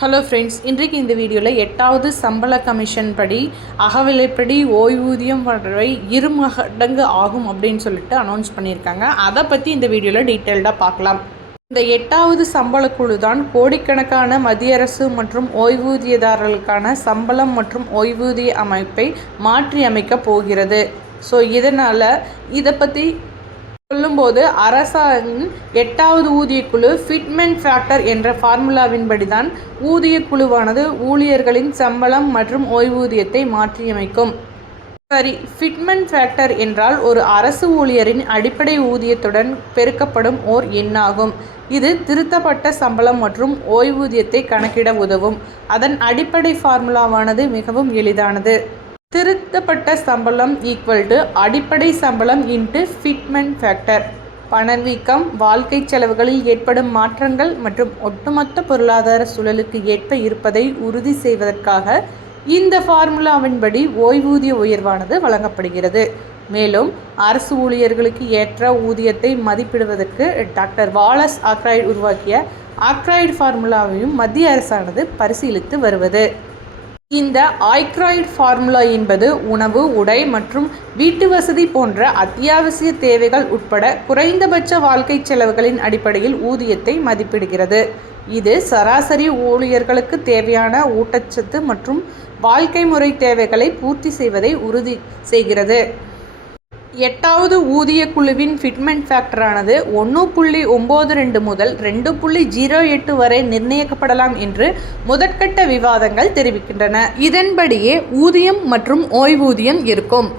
Hello friends இன்றைக்கு இந்த வீடியோவில் எட்டாவது சம்பள கமிஷன் படி அகவிலைப்படி ஓய்வூதியம் போன்றவை இரு மடங்கு ஆகும் அப்படின்னு சொல்லிட்டு அனௌன்ஸ் பண்ணியிருக்காங்க. அதை பற்றி இந்த வீடியோவில் டீட்டெயில்டாக பார்க்கலாம். இந்த எட்டாவது சம்பள குழு தான் கோடிக்கணக்கான மத்திய அரசு மற்றும் ஓய்வூதியதாரர்களுக்கான சம்பளம் மற்றும் ஓய்வூதிய அமைப்பை மாற்றி அமைக்க போகிறது. ஸோ இதனால் இதை பற்றி சொல்லும்போது அரசாங்கம் எட்டாவது ஊதியக்குழு ஃபிட்மென்ட் ஃபேக்டர் என்ற ஃபார்முலாவின்படிதான் ஊதியக்குழுவானது ஊழியர்களின் சம்பளம் மற்றும் ஓய்வூதியத்தை மாற்றியமைக்கும். சரி ஃபிட்மென்ட் ஃபேக்டர் என்றால் ஒரு அரசு ஊழியரின் அடிப்படை ஊதியத்துடன் பெருக்கப்படும் ஓர் எண்ணாகும். இது திருத்தப்பட்ட சம்பளம் மற்றும் ஓய்வூதியத்தை கணக்கிட உதவும். அதன் அடிப்படை ஃபார்முலாவானது மிகவும் எளிதானது. திருத்தப்பட்ட சம்பளம் ஈக்குவல் டு அடிப்படை சம்பளம் இன்ட்டு ஃபிட்மெண்ட் ஃபேக்டர் பணவீக்கம் வாழ்க்கை செலவுகளில் ஏற்படும் மாற்றங்கள் மற்றும் ஒட்டுமொத்த பொருளாதார சூழலுக்கு ஏற்ப இருப்பதை உறுதி செய்வதற்காக இந்த ஃபார்முலாவின்படி ஓய்வூதிய உயர்வானது வழங்கப்படுகிறது. மேலும் அரசு ஊழியர்களுக்கு ஏற்ற ஊதியத்தை மதிப்பிடுவதற்கு டாக்டர் வாலஸ் ஆக்ராய்டு உருவாக்கிய ஆக்ராய்டு ஃபார்முலாவையும் மத்திய அரசானது பரிசீலித்து வருவது. இந்த ஆய்க்ராய்டு ஃபார்முலா என்பது உணவு உடை மற்றும் வீட்டு வசதி போன்ற அத்தியாவசிய தேவைகள் உட்பட குறைந்தபட்ச வாழ்க்கை செலவுகளின் அடிப்படையில் ஊதியத்தை மதிப்பிடுகிறது. இது சராசரி ஊழியர்களுக்கு தேவையான ஊட்டச்சத்து மற்றும் வாழ்க்கை முறை தேவைகளை பூர்த்தி செய்வதை உறுதி செய்கிறது. எட்டாவது ஊதிய குழுவின் ஃபிட்மெண்ட் ஃபேக்டரானது ஒன்று புள்ளி ஒம்பது ரெண்டு முதல் ரெண்டு புள்ளி ஜீரோ எட்டு வரை நிர்ணயிக்கப்படலாம் என்று முதற்கட்ட விவாதங்கள் தெரிவிக்கின்றன. இதன்படியே ஊதியம் மற்றும் ஓய்வூதியம் இருக்கும்.